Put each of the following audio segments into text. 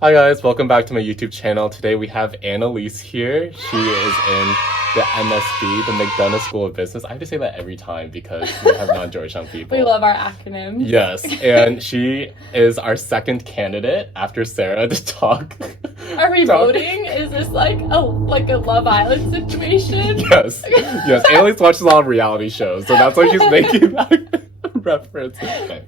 Hi guys, welcome back to my YouTube channel. Today we have Analise here. She is in the MSB, the McDonough School of Business. I have to say that every time because we have non-Georgetown people. We love our acronyms. Yes, and she is our second candidate after Sarah to talk. Are we voting? Is this like a Love Island situation? Yes, yes. Analise watches a lot of reality shows, so that's why she's making that reference. Okay.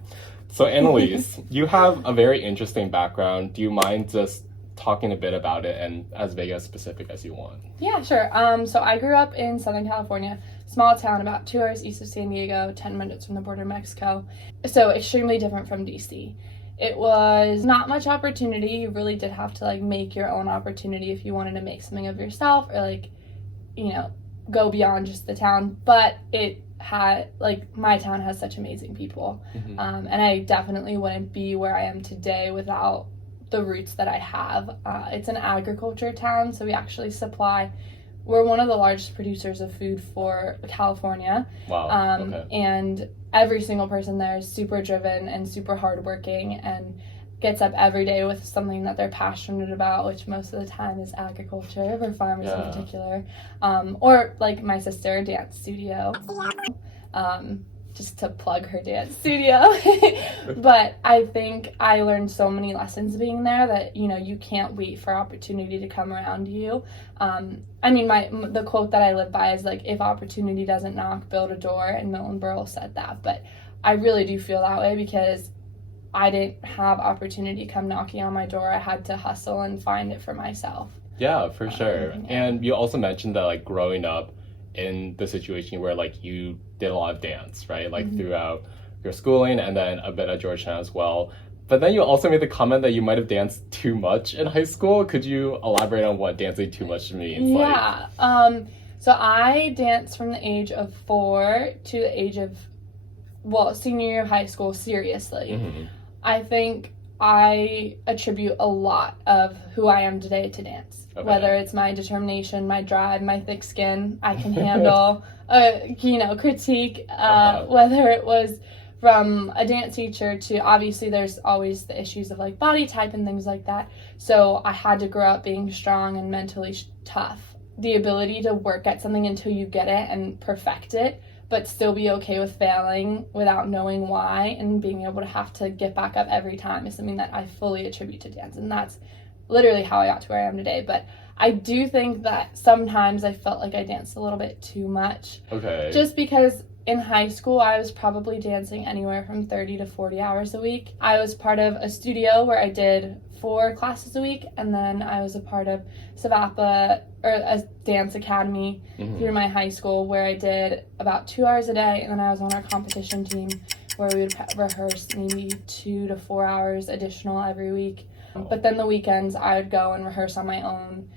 So Analise, you have a very interesting background. Do you mind just talking a bit about it and as vague as specific as you want? Yeah, sure. So I grew up in Southern California, small town about 2 hours east of San Diego, 10 minutes from the border of Mexico. So extremely different from DC. It was not much opportunity. You really did have to make your own opportunity if you wanted to make something of yourself or go beyond just the town. But it had my town has such amazing people, and I definitely wouldn't be where I am today without the roots that I have. It's an agriculture town, so we actually we're one of the largest producers of food for California. Wow. Okay. And every single person there is super driven and super hardworking and gets up every day with something that they're passionate about, which most of the time is agriculture, for farmers in particular. Or my sister, dance studio. Just to plug her dance studio. But I think I learned so many lessons being there that, you can't wait for opportunity to come around you. The quote that I live by is if opportunity doesn't knock, build a door, and Milton Berle said that. But I really do feel that way because I didn't have opportunity come knocking on my door. I had to hustle and find it for myself. Yeah, for sure. And you also mentioned that growing up in the situation where you did a lot of dance, right? Throughout your schooling and then a bit at Georgetown as well. But then you also made the comment that you might have danced too much in high school. Could you elaborate on what dancing too much means? Yeah. So I danced from the age of 4 to the age of, senior year of high school, seriously. Mm-hmm. I think I attribute a lot of who I am today to dance. Okay. Whether it's my determination, my drive, my thick skin, I can handle, critique, whether it was from a dance teacher to, obviously there's always the issues of body type and things like that. So I had to grow up being strong and mentally tough. The ability to work at something until you get it and perfect it, but still be okay with failing without knowing why and being able to have to get back up every time is something that I fully attribute to dance. And that's literally how I got to where I am today. But I do think that sometimes I felt like I danced a little bit too much. Okay. Just because in high school, I was probably dancing anywhere from 30 to 40 hours a week. I was part of a studio where I did 4 classes a week, and then I was a part of Savapa, or a dance academy through my high school, where I did about 2 hours a day, and then I was on our competition team where we would rehearse maybe 2 to 4 hours additional every week. But then the weekends I would go and rehearse on my own,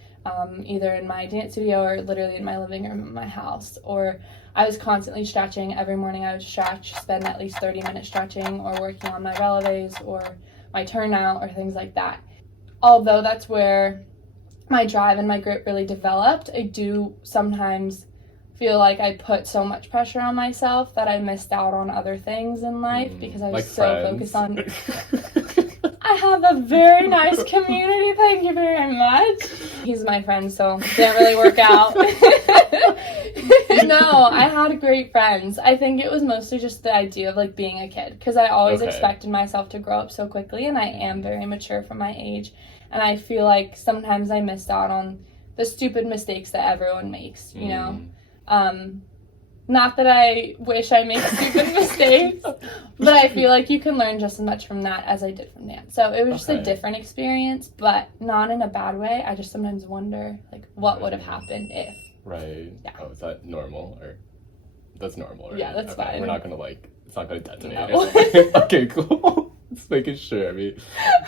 either in my dance studio or literally in my living room in my house. Or I was constantly stretching. Every morning I would stretch, spend at least 30 minutes stretching or working on my releves or my turnout or things like that. Although that's where my drive and my grit really developed, I do sometimes feel like I put so much pressure on myself that I missed out on other things in life because I was so focused on... I have a very nice community, thank you very much. He's my friend, so it didn't really work out. No, I had great friends. I think it was mostly just the idea of being a kid, because I always expected myself to grow up so quickly, and I am very mature for my age. And I feel like sometimes I missed out on the stupid mistakes that everyone makes, you know? Not that I wish I make stupid mistakes, but I feel like you can learn just as much from that as I did from dance. So it was just a different experience, but not in a bad way. I just sometimes wonder, what would have happened if. Right. Yeah. Oh, is that normal? Or that's normal, right? Yeah, that's fine. We're not gonna it's not gonna detonate No. or something. Okay, cool. Just making sure.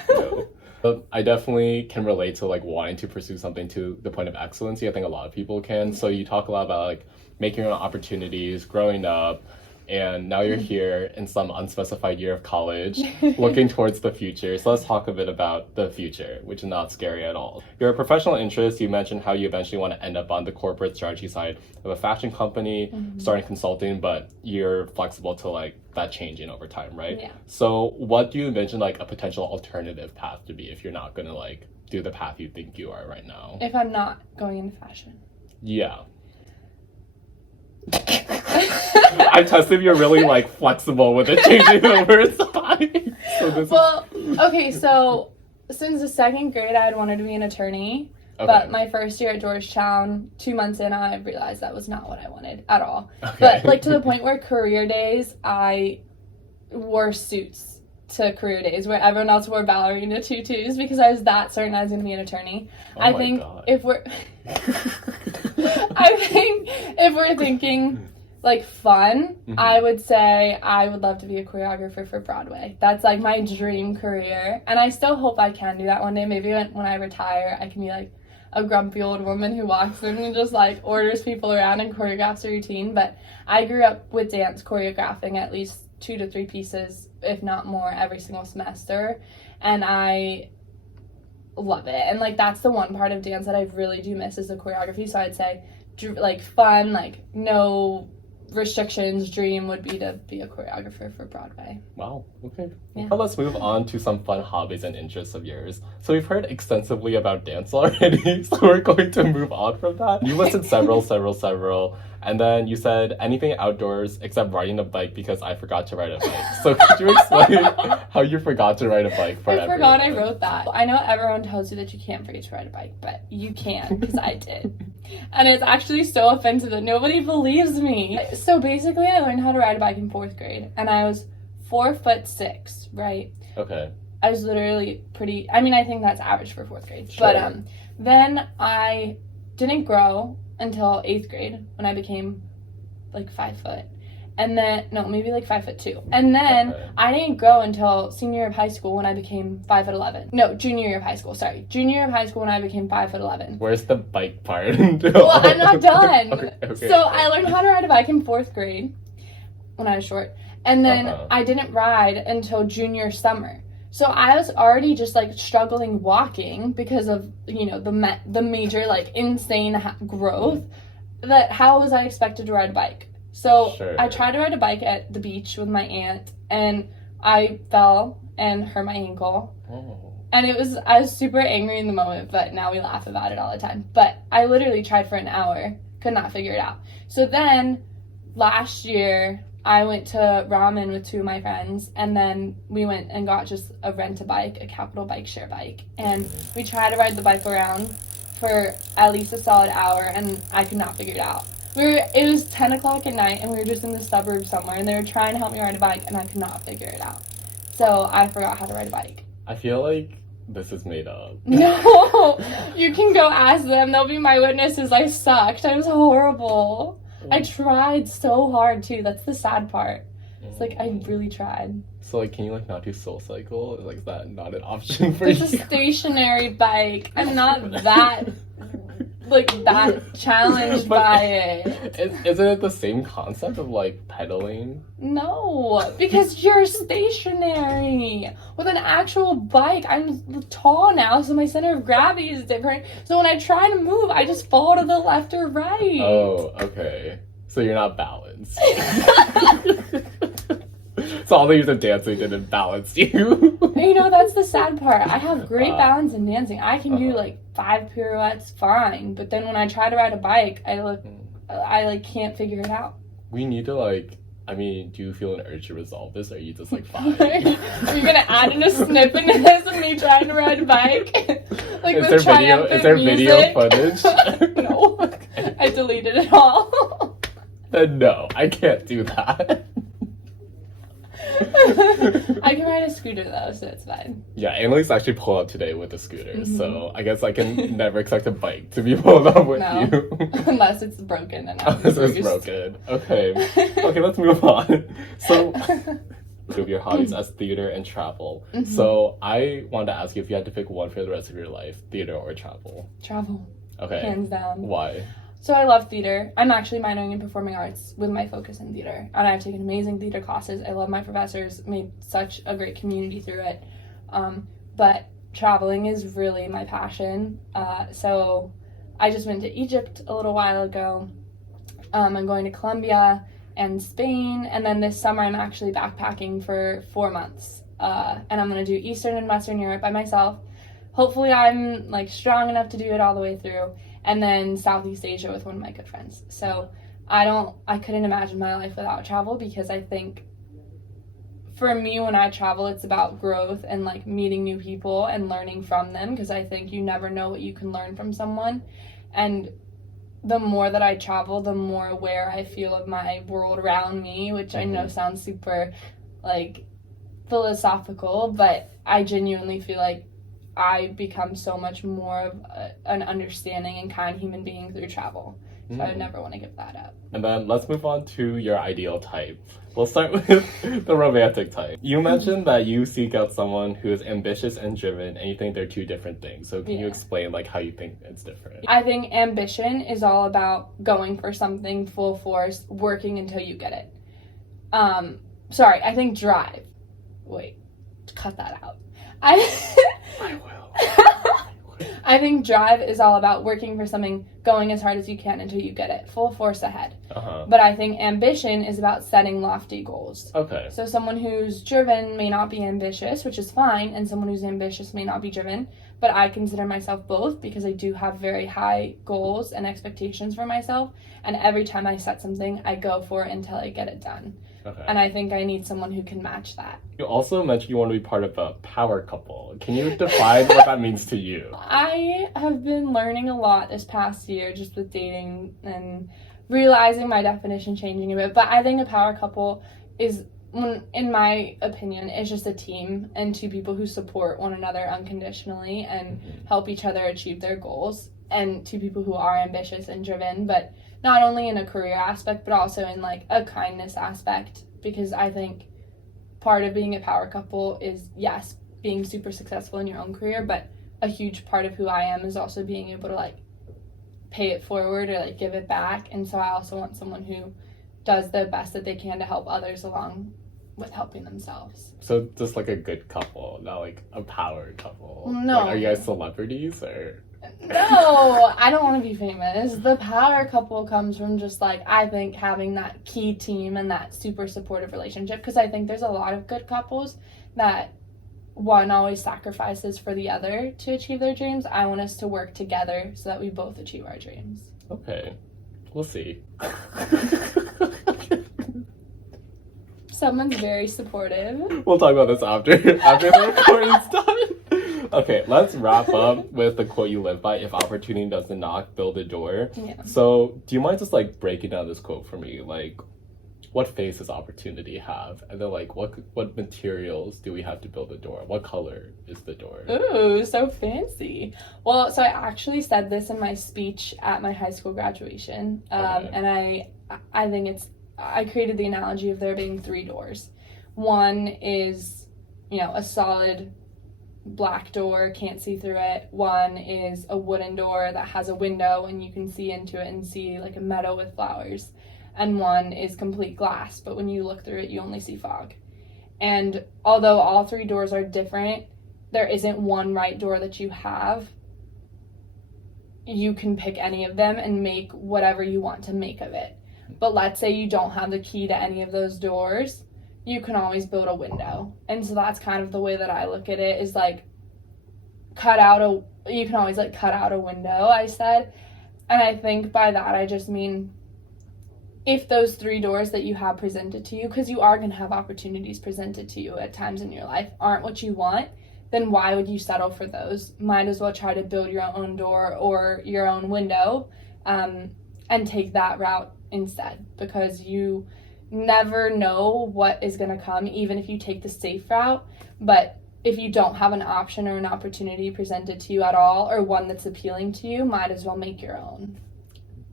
No. But I definitely can relate to wanting to pursue something to the point of excellency. I think a lot of people can. So you talk a lot about making your own opportunities, growing up, and now you're here in some unspecified year of college, looking towards the future. So let's talk a bit about the future, which is not scary at all. Your professional interests, you mentioned how you eventually want to end up on the corporate strategy side of a fashion company, starting consulting, but you're flexible to like that changing over time, right? Yeah. So what do you envision like a potential alternative path to be if you're not going to like do the path you think you are right now? If I'm not going into fashion. Yeah. I tested you're really like flexible with it changing over time. Okay, so since the second grade I had wanted to be an attorney, but my first year at Georgetown, 2 months in, I realized that was not what I wanted at all. Okay. But like to the point where career days, I wore suits to career days where everyone else wore ballerina tutus because I was that certain I was going to be an attorney. I think if we're thinking like fun, I would say I would love to be a choreographer for Broadway. That's like my dream career, and I still hope I can do that one day. Maybe when I retire, I can be like a grumpy old woman who walks in and just like orders people around and choreographs a routine. But I grew up with dance, choreographing at least 2 to 3 pieces, if not more, every single semester, and I love it. And like that's the one part of dance that I really do miss is the choreography. So I'd say like fun, like no restrictions, dream would be to be a choreographer for Broadway. Wow, okay. Yeah. Well, let's move on to some fun hobbies and interests of yours. So we've heard extensively about dance already, so we're going to move on from that. You listed several, and then you said anything outdoors except riding a bike because I forgot to ride a bike. So could you explain how you forgot to ride a bike for everyone? I forgot I wrote that. I know everyone tells you that you can't forget to ride a bike, but you can, because I did. And it's actually so offensive that nobody believes me. So basically, I learned how to ride a bike in 4th grade, and I was 4'6", right? Okay. I was literally I think that's average for 4th grade. Sure. But then I didn't grow until 8th grade when I became like 5 foot. And then, no, maybe like 5'2". And then I didn't grow until senior year of high school when I became 5'11". No, junior year of high school, sorry. Junior year of high school when I became 5'11". Where's the bike part? Well, I'm not done. Okay. So I learned how to ride a bike in 4th grade when I was short. And then I didn't ride until junior summer. So I was already just like struggling walking because of, you know, the major like insane growth. That how was I expected to ride a bike? So I tried to ride a bike at the beach with my aunt, and I fell and hurt my ankle. And I was super angry in the moment, but now we laugh about it all the time. But I literally tried for an hour, could not figure it out. So then last year I went to ramen with 2 of my friends, and then we went and got just a rent-a-bike, a Capital Bike Share bike. And we tried to ride the bike around for at least a solid hour, and I could not figure it out. It was 10 o'clock at night, and we were just in the suburbs somewhere, and they were trying to help me ride a bike, and I could not figure it out. So I forgot how to ride a bike. I feel like this is made up. No! You can go ask them. They'll be my witnesses. I sucked. I was horrible. I tried so hard, too. That's the sad part. It's like, I really tried. So, like, can you, like, not do SoulCycle? Like, is that not an option for you? It's a stationary bike. I'm not that... like that challenged by it. Isn't it the same concept of like pedaling? No, because you're stationary. With an actual bike, I'm tall now, so my center of gravity is different. So when I try to move, I just fall to the left or right. Oh, okay. So you're not balanced. So all the years of dancing didn't balance you. You know, that's the sad part. I have great balance in dancing. I can do like 5 pirouettes fine, but then when I try to ride a bike, I can't figure it out. We need to like, I mean, do you feel an urge to resolve this, or are you just like fine? Are you gonna add in a snippet into this of me trying to ride a bike? Like is there video footage? No. Okay. I deleted it all. Then no, I can't do that. I can ride a scooter though, so it's fine. Yeah, Analise actually pulled up today with a scooter, so I guess I can never expect a bike to be pulled up with you. Unless it's broken and unless it's broken. Okay, let's move on. So, two of your hobbies as theater and travel. So I wanted to ask you if you had to pick one for the rest of your life, theater or travel. Travel. Okay. Hands down. Why? So I love theater. I'm actually minoring in performing arts with my focus in theater. And I've taken amazing theater classes. I love my professors, made such a great community through it. But traveling is really my passion. So I just went to Egypt a little while ago. I'm going to Colombia and Spain. And then this summer I'm actually backpacking for 4 months. And I'm going to do Eastern and Western Europe by myself. Hopefully I'm like strong enough to do it all the way through. And then Southeast Asia with one of my good friends. So I couldn't imagine my life without travel, because I think for me, when I travel, it's about growth and like meeting new people and learning from them, because I think you never know what you can learn from someone. And the more that I travel, the more aware I feel of my world around me, which I know sounds super like philosophical, but I genuinely feel like I become so much more of an understanding and kind human being through travel. So I would never want to give that up. And then let's move on to your ideal type. We'll start with the romantic type. You mentioned that you seek out someone who is ambitious and driven, and you think they're two different things. So can you explain like how you think it's different? I think ambition is all about going for something full force, working until you get it. I think drive. Wait, cut that out. I will. I think drive is all about working for something, going as hard as you can until you get it, full force ahead. But I think ambition is about setting lofty goals. Okay. So someone who's driven may not be ambitious, which is fine, and someone who's ambitious may not be driven. But I consider myself both, because I do have very high goals and expectations for myself. And every time I set something, I go for it until I get it done. Okay. And I think I need someone who can match that. You also mentioned you want to be part of a power couple. Can you define what that means to you? I have been learning a lot this past year just with dating and realizing my definition changing a bit. But I think a power couple is, in my opinion, is just a team and two people who support one another unconditionally and help each other achieve their goals. And two people who are ambitious and driven, but not only in a career aspect, but also in like a kindness aspect, because I think part of being a power couple is, yes, being super successful in your own career, but a huge part of who I am is also being able to like pay it forward or like give it back. And so I also want someone who does the best that they can to help others along with helping themselves. So just like a good couple, not like a power couple. No. Like, are you guys celebrities or? No, I don't want to be famous. The power couple comes from just like, I think, having that key team and that super supportive relationship, because I think there's a lot of good couples that one always sacrifices for the other to achieve their dreams. I want us to work together so that we both achieve our dreams. Okay, we'll see. Someone's very supportive. We'll talk about this after the recording's done. Okay, let's wrap up with the quote you live by: if opportunity doesn't knock, build a door. Yeah. So do you mind just like breaking down this quote for me? Like, what face does opportunity have? And then like what materials do we have to build a door? What color is the door? Ooh, so fancy. Well, so I actually said this in my speech at my high school graduation. And I think I created the analogy of there being 3 doors. One is, a solid black door, can't see through it. One is a wooden door that has a window and you can see into it and see like a meadow with flowers. And one is complete glass, but when you look through it, you only see fog. And although all 3 doors are different, there isn't one right door that you have. You can pick any of them and make whatever you want to make of it. But let's say you don't have the key to any of those doors, you can always build a window. And so that's kind of the way that I look at it, is like you can always like cut out a window, I said. And I think by that I just mean, if those 3 doors that you have presented to you, because you are going to have opportunities presented to you at times in your life, aren't what you want, then why would you settle for those? Might as well try to build your own door or your own window, and take that route instead, because you never know what is going to come, even if you take the safe route. But if you don't have an option or an opportunity presented to you at all, or one that's appealing to you, might as well make your own.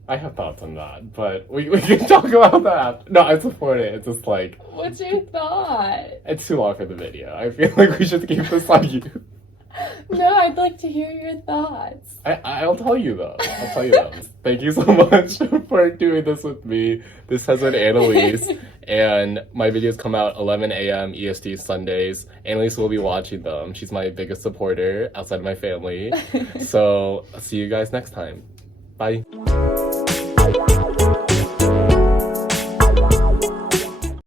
I have thoughts on that, but we can talk about that. No, I support it. It's just like... What's your thought? It's too long for the video. I feel like we should keep this on you. No, I'd like to hear your thoughts. I'll tell you though. I'll tell you them. Thank you so much for doing this with me. This has been Analise, and my videos come out 11 a.m. EST Sundays. Analise will be watching them. She's my biggest supporter outside of my family. So, I'll see you guys next time. Bye.